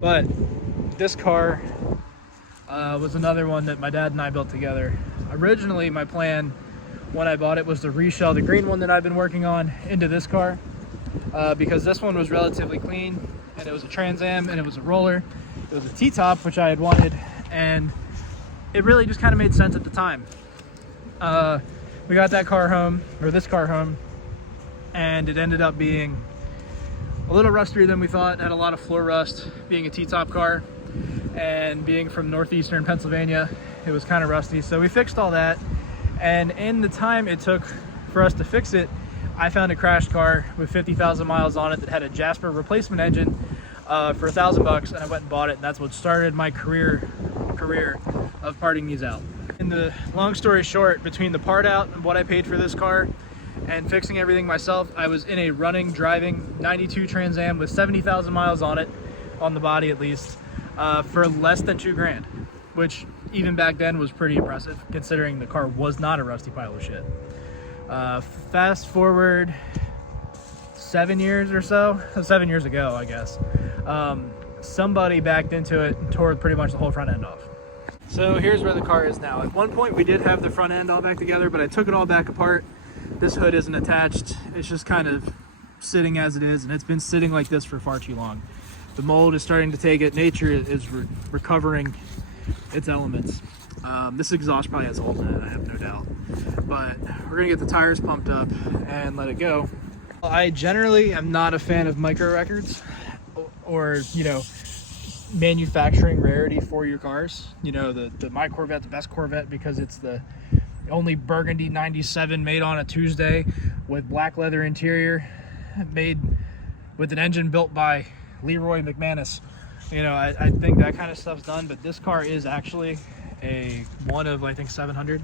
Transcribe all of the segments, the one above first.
But this car was another one that my dad and I built together. Originally, my plan when I bought it was to reshell the green one that I've been working on into this car because this one was relatively clean, and it was a Trans Am, and it was a roller. It was a T-top, which I had wanted, and it really just kind of made sense at the time. We got that car home, or this car home, and it ended up being a little rustier than we thought. It had a lot of floor rust, being a T-top car, and being from northeastern Pennsylvania, it was kind of rusty. So we fixed all that, and in the time it took for us to fix it, I found a crashed car with 50,000 miles on it that had a Jasper replacement engine for $1,000, and I went and bought it, and that's what started my career of parting these out. And the long story short, between the part out and what I paid for this car and fixing everything myself, I was in a running, driving 92 Trans Am with 70,000 miles on it, on the body at least, for less than $2,000, which even back then was pretty impressive considering the car was not a rusty pile of shit. Fast forward 7 years or so, 7 years ago, I guess, somebody backed into it and tore pretty much the whole front end off. So here's where the car is now. At one point we did have the front end all back together, but I took it all back apart. This hood isn't attached. It's just kind of sitting as it is, and it's been sitting like this for far too long. The mold is starting to take it. Nature is recovering its elements. This exhaust probably has a hole in it, I have no doubt. But we're gonna get the tires pumped up and let it go. I generally am not a fan of micro records or, you know, manufacturing rarity for your cars. You know, my Corvette's the best Corvette because it's the only burgundy 97 made on a Tuesday with black leather interior, made with an engine built by Leroy McManus. You know, I think that kind of stuff's done, but this car is actually a one of, I think, 700,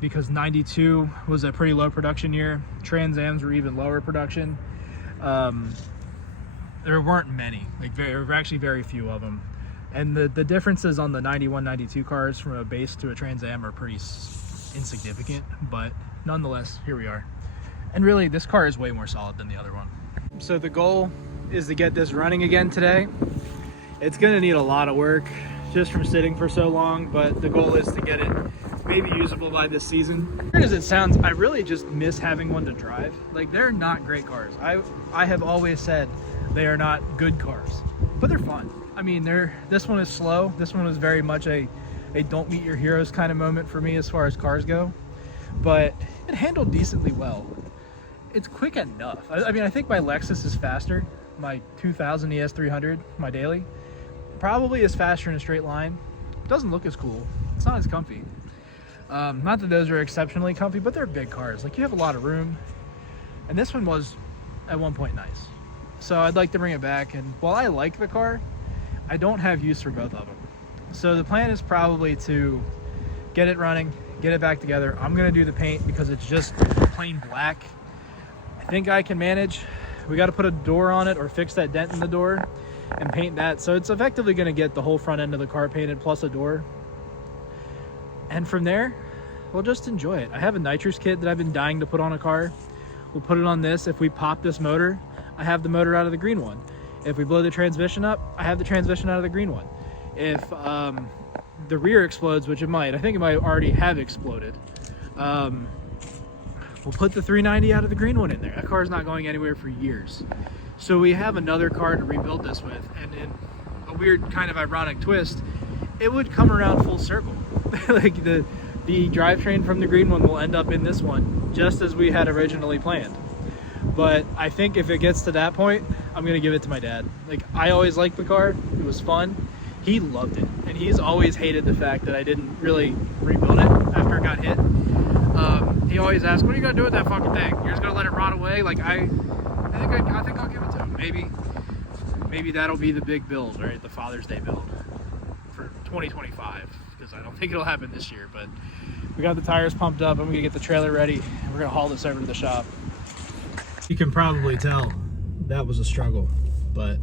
because 92 was a pretty low production year. Trans Ams were even lower production. There weren't many, like there were actually very few of them. And the differences on the 91, 92 cars from a base to a Trans Am are pretty insignificant, but nonetheless, here we are. And really, this car is way more solid than the other one. So the goal is to get this running again today. It's gonna need a lot of work just from sitting for so long, but the goal is to get it maybe usable by this season. Weird as it sounds, I really just miss having one to drive. Like, they're not great cars. I have always said they are not good cars, but they're fun. I mean, this one is slow. This one is very much a don't meet your heroes kind of moment for me as far as cars go, but it handled decently well. It's quick enough. I mean, I think my Lexus is faster. My 2000 ES300, my daily, probably is faster in a straight line. Doesn't look as cool. It's not as comfy. Not that those are exceptionally comfy, but they're big cars. Like, you have a lot of room. And this one was, at one point, nice. So I'd like to bring it back. And while I like the car, I don't have use for both of them. So the plan is probably to get it running, get it back together. I'm going to do the paint because it's just plain black. I think I can manage. We got to put a door on it or fix that dent in the door and paint that. So it's effectively going to get the whole front end of the car painted plus a door. And from there, we'll just enjoy it. I have a nitrous kit that I've been dying to put on a car. We'll put it on this. If we pop this motor, I have the motor out of the green one. If we blow the transmission up, I have the transmission out of the green one. If the rear explodes, which it might, I think it might already have exploded, we'll put the 390 out of the green one in there. That car is not going anywhere for years. So we have another car to rebuild this with. And in a weird kind of ironic twist, it would come around full circle. Like the drivetrain from the green one will end up in this one, just as we had originally planned. But I think if it gets to that point, I'm gonna give it to my dad. Like, I always liked the car, it was fun. He loved it, and he's always hated the fact that I didn't really rebuild it after it got hit. He always asked, what are you gonna do with that fucking thing? You're just gonna let it rot away? Like, I think I'll give it to him. Maybe that'll be the big build, right? The Father's Day build for 2025, because I don't think it'll happen this year. But we got the tires pumped up. I'm gonna get the trailer ready, and we're gonna haul this over to the shop. You can probably tell that was a struggle, but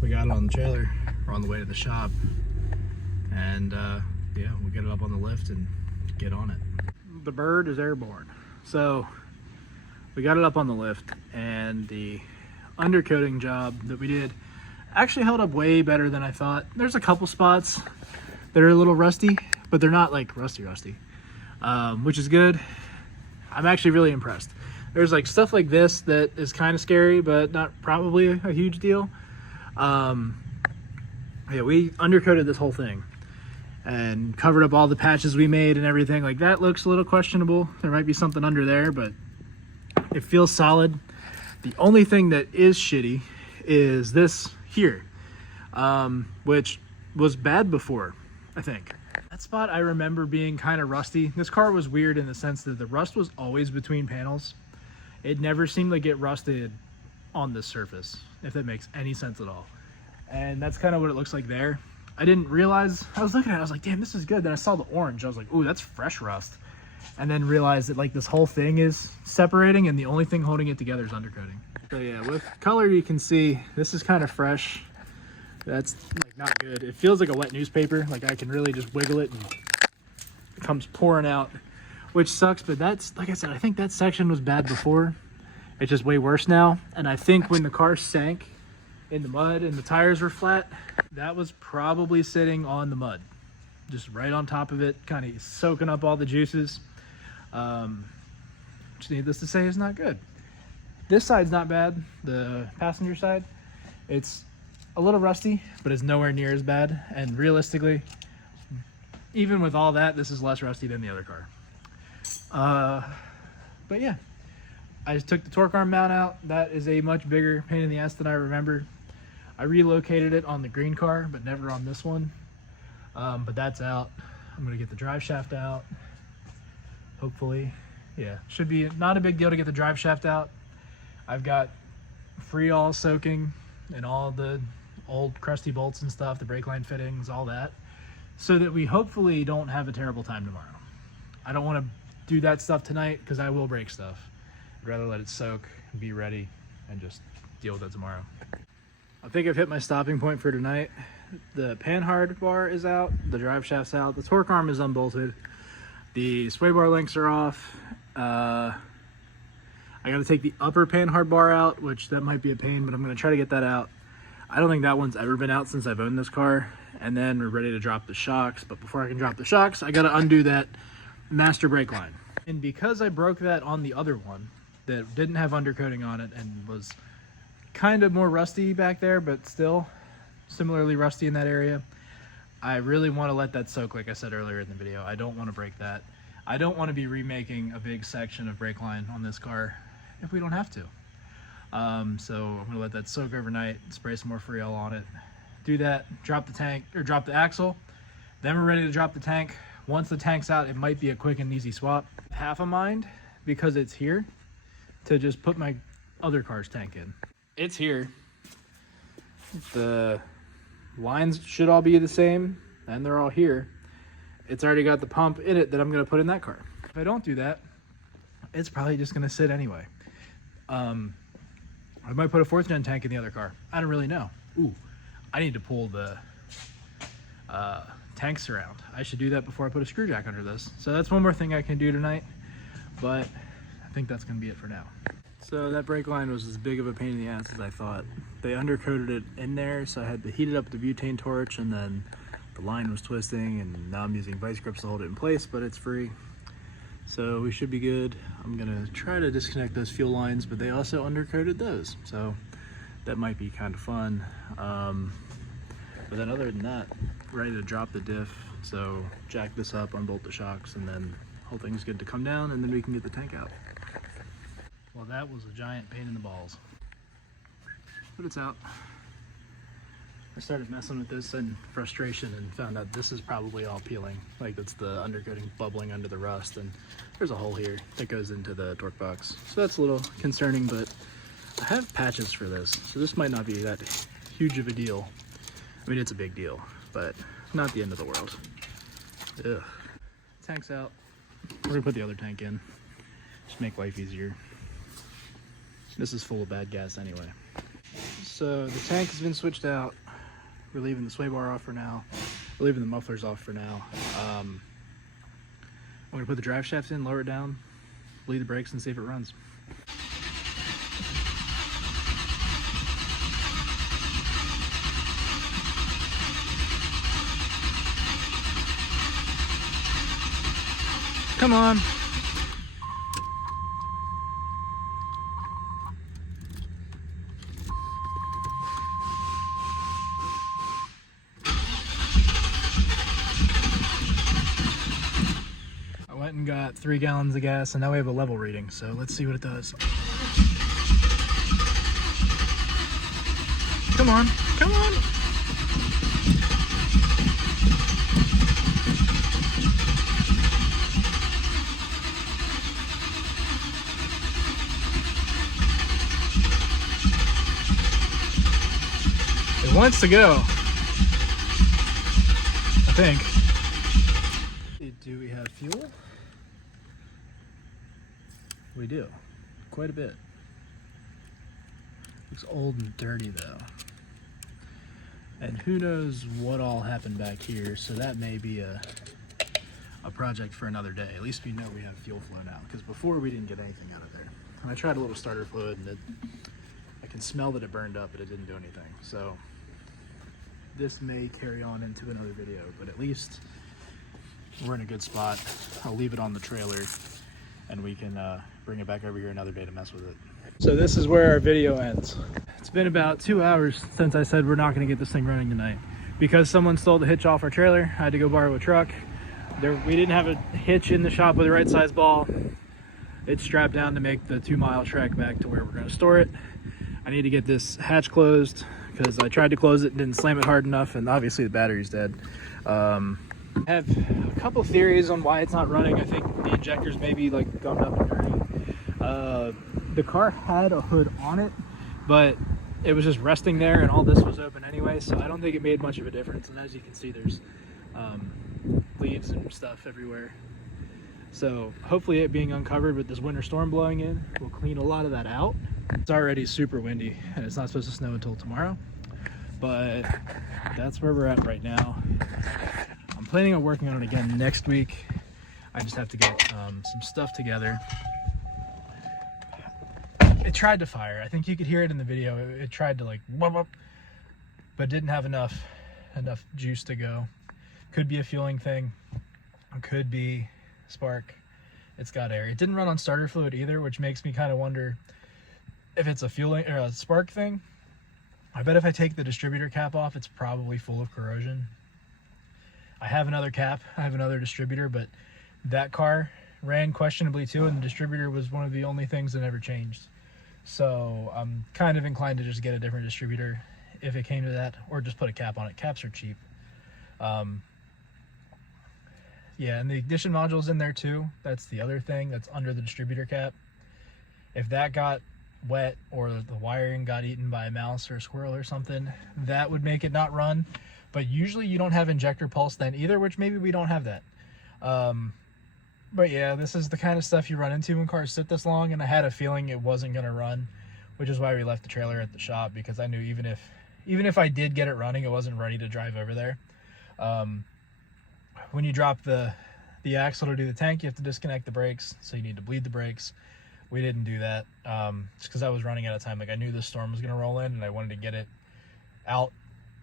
we got it on the trailer. We're on the way to the shop, and yeah, we'll get it up on the lift and get on it. The bird is airborne. So we got it up on the lift, and the undercoating job that we did actually held up way better than I thought. There's a couple spots that are a little rusty, but they're not like rusty, which is good. I'm actually really impressed. There's like stuff like this that is kind of scary, but not probably a huge deal. Yeah, we undercoated this whole thing and covered up all the patches we made and everything. Like that looks a little questionable. There might be something under there, but it feels solid. The only thing that is shitty is this here, which was bad before, I think. That spot I remember being kind of rusty. This car was weird in the sense that the rust was always between panels. It never seemed to get rusted on this surface, if that makes any sense at all. And that's kind of what it looks like there. I didn't realize, I was looking at it, I was like, damn, this is good. Then I saw the orange. I was like, ooh, that's fresh rust. And then realized that like this whole thing is separating and the only thing holding it together is undercoating. So yeah, with color you can see this is kind of fresh. That's like not good. It feels like a wet newspaper. Like I can really just wiggle it and it comes pouring out, which sucks. But that's, like I said, I think that section was bad before. It's just way worse now. And I think when the car sank in the mud and the tires were flat, that was probably sitting on the mud, just right on top of it, kind of soaking up all the juices. Just needless to say, is not good. This side's not bad, the passenger side. It's a little rusty, but it's nowhere near as bad. And realistically, even with all that, this is less rusty than the other car. But yeah, I just took the torque arm mount out. That is a much bigger pain in the ass than I remembered. I relocated it on the green car, but never on this one. But that's out. I'm gonna get the drive shaft out, hopefully. Yeah, should be not a big deal to get the drive shaft out. I've got Freol soaking and all the old crusty bolts and stuff, the brake line fittings, all that, so that we hopefully don't have a terrible time tomorrow. I don't want to do that stuff tonight because I will break stuff. I'd rather let it soak, be ready, and just deal with it tomorrow. I think I've hit my stopping point for tonight. The panhard bar is out, the drive shaft's out, the torque arm is unbolted, the sway bar links are off. I got to take the upper panhard bar out, which that might be a pain, but I'm going to try to get that out. I don't think that one's ever been out since I've owned this car. And then we're ready to drop the shocks, but before I can drop the shocks, I got to undo that master brake line. And because I broke that on the other one that didn't have undercoating on it and was kind of more rusty back there, but still similarly rusty in that area, I really want to let that soak, like I said earlier in the video. I don't want to break that. I don't want to be remaking a big section of brake line on this car if we don't have to. So I'm gonna let that soak overnight, spray some more Freol on it, do that, drop the tank, or drop the axle, then we're ready to drop the tank. Once the tank's out, it might be a quick and easy swap. Half a mind, because it's here, to just put my other car's tank in. It's here. The lines should all be the same, and they're all here. It's already got the pump in it that I'm gonna put in that car. If I don't do that, it's probably just gonna sit anyway. I might put a 4th gen tank in the other car. I don't really know. Ooh, I need to pull the tanks around. I should do that before I put a screw jack under this. So that's one more thing I can do tonight, but I think that's gonna be it for now. So that brake line was as big of a pain in the ass as I thought. They undercoated it in there, so I had to heat it up with the butane torch, and then the line was twisting, and now I'm using vice grips to hold it in place, but it's free. So we should be good. I'm gonna try to disconnect those fuel lines, but they also undercoated those, so that might be kind of fun. But then other than that, ready to drop the diff. So jack this up, unbolt the shocks, and then whole thing's good to come down, and then we can get the tank out. Well, that was a giant pain in the balls, but it's out. I started messing with this in frustration and found out this is probably all peeling. Like that's the undercoating bubbling under the rust, and there's a hole here that goes into the torque box. So that's a little concerning, but I have patches for this, so this might not be that huge of a deal. I mean, it's a big deal, but not the end of the world. Ugh. Tank's out. We're gonna put the other tank in. Just make life easier. This is full of bad gas anyway. So the tank has been switched out. We're leaving the sway bar off for now. We're leaving the mufflers off for now. I'm gonna put the drive shaft in, lower it down, bleed the brakes, and see if it runs. Come on. I went and got 3 gallons of gas, and now we have a level reading, so let's see what it does. Come on, come on. It wants to go, I think. Do we have fuel? We do, quite a bit. Looks old and dirty though. And who knows what all happened back here, so that may be a project for another day. At least we know we have fuel flow now, because before we didn't get anything out of there. And I tried a little starter fluid, and I can smell that it burned up, but it didn't do anything. So this may carry on into another video, but at least we're in a good spot. I'll leave it on the trailer, and we can bring it back over here another day to mess with it. So this is where our video ends. It's been about 2 hours since I said we're not going to get this thing running tonight. Because someone stole the hitch off our trailer, I had to go borrow a truck. We didn't have a hitch in the shop with the right size ball. It's strapped down to make the 2-mile trek back to where we're going to store it. I need to get this hatch closed because I tried to close it and didn't slam it hard enough, and obviously the battery's dead. I have a couple theories on why it's not running. I think the injectors may be like gummed up and dirty. The car had a hood on it, but it was just resting there, and all this was open anyway, so I don't think it made much of a difference. And as you can see, there's leaves and stuff everywhere. So hopefully it being uncovered with this winter storm blowing in will clean a lot of that out. It's already super windy, and it's not supposed to snow until tomorrow, but that's where we're at right now. I'm planning on working on it again next week. I just have to get some stuff together. It tried to fire. I think you could hear it in the video. It tried to like whoop up, but didn't have enough juice to go. Could be a fueling thing. Could be spark. It's got air. It didn't run on starter fluid either, which makes me kind of wonder if it's a fueling or a spark thing. I bet if I take the distributor cap off, it's probably full of corrosion. I have another cap. I have another distributor, but that car ran questionably too, and the distributor was one of the only things that never changed. So I'm kind of inclined to just get a different distributor if it came to that, or just put a cap on it. Caps are cheap. Yeah, and the ignition module's in there too. That's the other thing that's under the distributor cap. If that got wet or the wiring got eaten by a mouse or a squirrel or something, that would make it not run. But usually you don't have injector pulse then either, which maybe we don't have that. But yeah, this is the kind of stuff you run into when cars sit this long, and I had a feeling it wasn't going to run, which is why we left the trailer at the shop, because I knew even if I did get it running, it wasn't ready to drive over there. When you drop the axle to do the tank, you have to disconnect the brakes, so you need to bleed the brakes. We didn't do that just because I was running out of time. Like, I knew this storm was going to roll in, and I wanted to get it out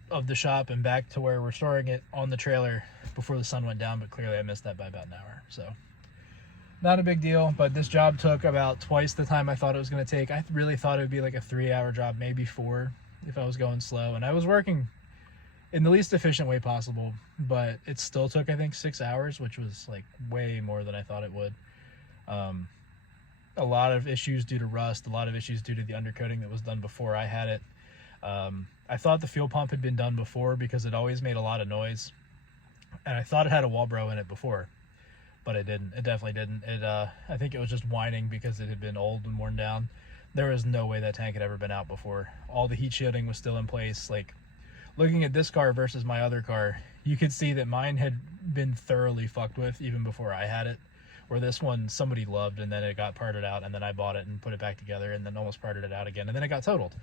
of the shop and back to where we're storing it on the trailer before the sun went down, but clearly I missed that by about an hour. So not a big deal, but this job took about twice the time I thought it was going to take. I really thought it would be like a 3-hour job, maybe 4 if I was going slow, and I was working in the least efficient way possible, but it still took, I think, 6 hours, which was like way more than I thought it would. A lot of issues due to rust, a lot of issues due to the undercoating that was done before I had it. I thought the fuel pump had been done before because it always made a lot of noise, and I thought it had a Walbro in it before, but it didn't. It definitely didn't. I think it was just whining because it had been old and worn down. There was no way that tank had ever been out before. All the heat shielding was still in place. Like, looking at this car versus my other car, you could see that mine had been thoroughly fucked with even before I had it, where this one somebody loved, and then it got parted out, and then I bought it and put it back together, and then almost parted it out again, and then it got totaled.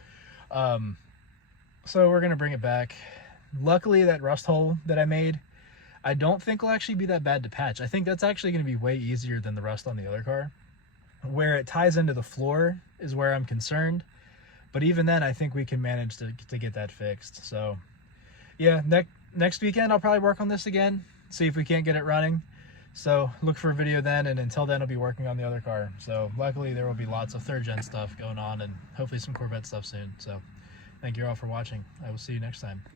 So we're gonna bring it back. Luckily, that rust hole that I made, I don't think will actually be that bad to patch. I think that's actually gonna be way easier than the rust on the other car. Where it ties into the floor is where I'm concerned, but even then I think we can manage to get that fixed. So yeah, next weekend I'll probably work on this again, see if we can't get it running, So look for a video then, and until then I'll be working on the other car. So luckily there will be lots of 3rd gen stuff going on, and hopefully some Corvette stuff soon. So thank you all for watching. I will see you next time.